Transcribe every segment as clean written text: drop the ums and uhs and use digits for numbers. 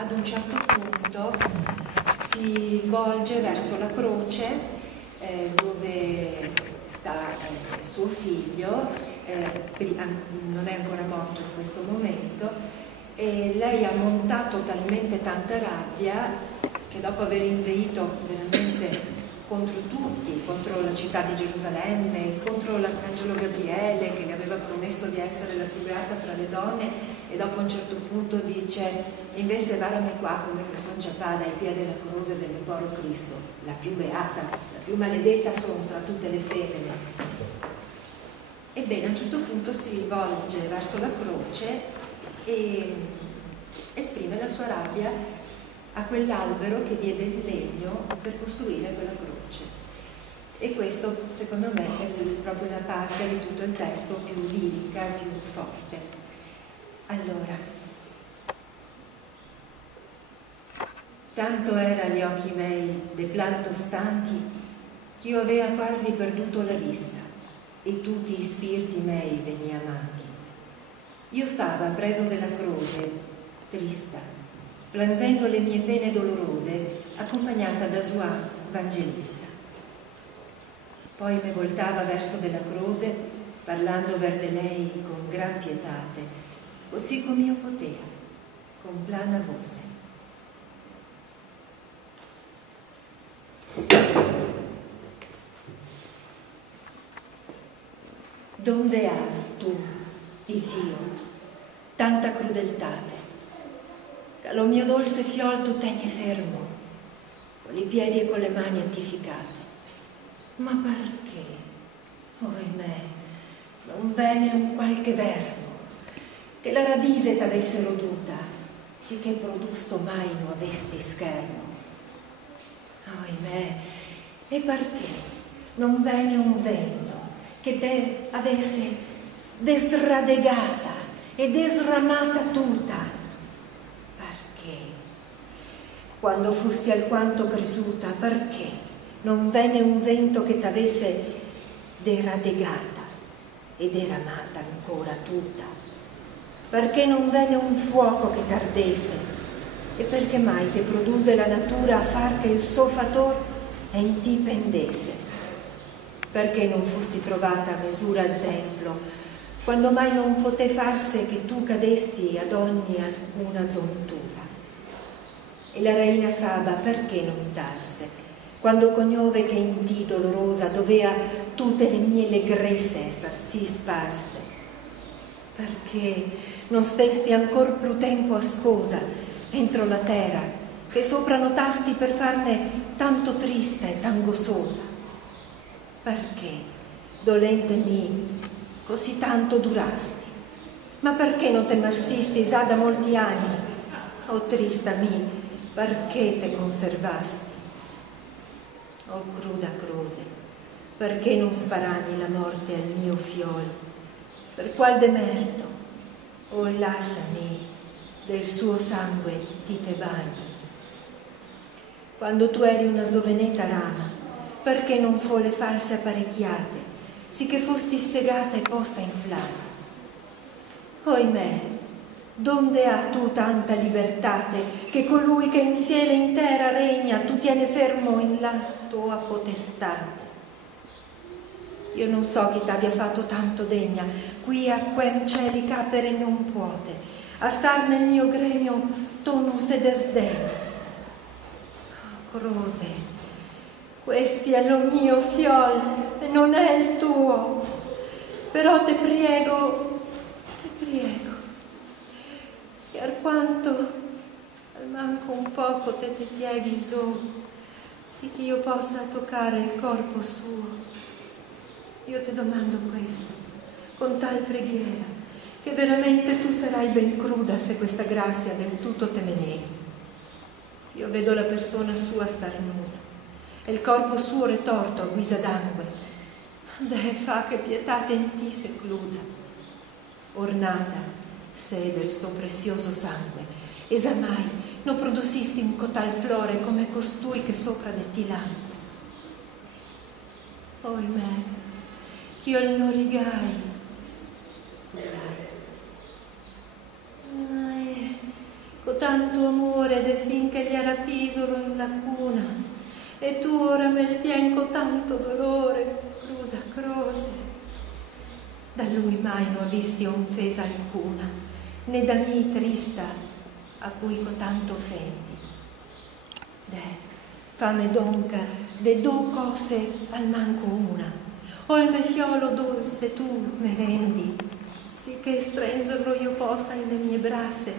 ad un certo punto si volge verso la croce dove sta suo figlio, non è ancora morto in questo momento, e lei ha montato talmente tanta rabbia che dopo aver inveito veramente contro tutti, contro la città di Gerusalemme, contro l'arcangelo Gabriele che le aveva promesso di essere la più beata fra le donne, e dopo a un certo punto dice: invece varame qua come che son ciapada ai piedi della croce del poro Cristo, la più beata, la più maledetta sono tra tutte le femmine. Ebbene, a un certo punto si volge verso la croce e esprime la sua rabbia a quell'albero che diede il legno per costruire quella croce. E questo, secondo me, è proprio la parte di tutto il testo più lirica, più forte. Allora, tanto era gli occhi miei de planto stanchi ch'io avea quasi perduto la vista, e tutti i spiriti miei venia manchi. Io stava preso della croce, trista, plansendo le mie pene dolorose, accompagnata da Juan Vangelista. Poi me voltava verso della croce, parlando ver de lei con gran pietate, così come io potea, con plana voce. Donde has tu, disio, tanta crudeltate, che lo mio dolce fiol tu tegni fermo, con i piedi e con le mani attificate? Ma perché, ohimè, non venne un qualche verbo che la radise t'avesse roduta, sicché produsto mai non avesti schermo? Ohimè, e perché non venne un vento che te avesse desradegata e desramata tutta? Perché, quando fusti alquanto cresciuta, perché non venne un vento che t'avesse deradegata e deramata ancora tutta? Perché non venne un fuoco che t'ardesse? E perché mai te produse la natura a far che il suo fator in ti pendesse? Perché non fosti trovata a misura al templo, quando mai non poté farse che tu cadesti ad ogni alcuna zontura? E la reina Saba perché non tarse, quando cognove che in ti dolorosa dovea tutte le mie legresse esser sì sparse? Perché non stesti ancor più tempo ascosa entro la terra, che sopra notasti per farne tanto trista e tangososa? Perché, dolente mi, così tanto durasti? Ma perché non te marsisti già da molti anni? O trista mi, perché te conservasti? O cruda croce, perché non sparani la morte al mio fiol? Per qual demerito, o lassami, del suo sangue ti te bagni? Quando tu eri una giovenetta rama, perché non fu le false apparecchiate, sì che fosti segata e posta in flama? Ohimè, donde ha tu tanta libertate, che colui che in cielo intera regna tu tiene fermo in la tua potestate? Io non so chi t'abbia fatto tanto degna, qui a quem cieli capere non puote, a star nel mio gremio tu non se desdegna. Croce, questi è lo mio fiol e non è il tuo, però te prego, che alquanto al manco un poco te pieghi su, sì che io possa toccare il corpo suo. Io ti domando questo, con tal preghiera, che veramente tu sarai ben cruda se questa grazia del tutto te me neghi. Io vedo la persona sua star nuda, e il corpo suo retorto a guisa d'angue. Deh fa che pietate in ti secluda. Ornata sei del suo prezioso sangue, e mai non produsisti un cotal flore come costui che sopra de ti langue. Ohimè, ch'io non rigai. tanto amore de fin che gli era pisolo in la cuna, e tu ora me tien con tanto dolore, cruda croce. Da lui mai non ho visti offesa alcuna, né da mi trista a cui co tanto offendi. Fammi donca de due cose al manco una, o il me fiolo dolce tu me vendi, sì che strengerlo io possa nelle mie brasse,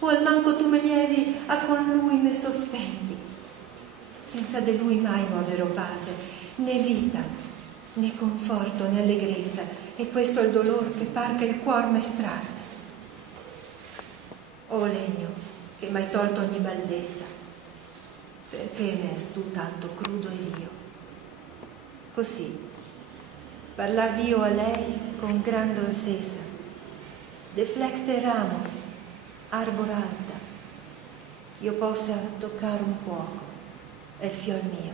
o al manco tu me lievi a con lui me sospendi. Senza di lui mai non avrò pace, né vita, né conforto, né allegrezza, e questo è il dolor che par che il cuor me strasse. O legno che m'hai tolto ogni baldezza, perché me es tu tanto crudo e rio? Così parlavi io a lei con gran dolcezza, deflecte ramos, arbor alta, che io possa toccare un poco, è il fior mio.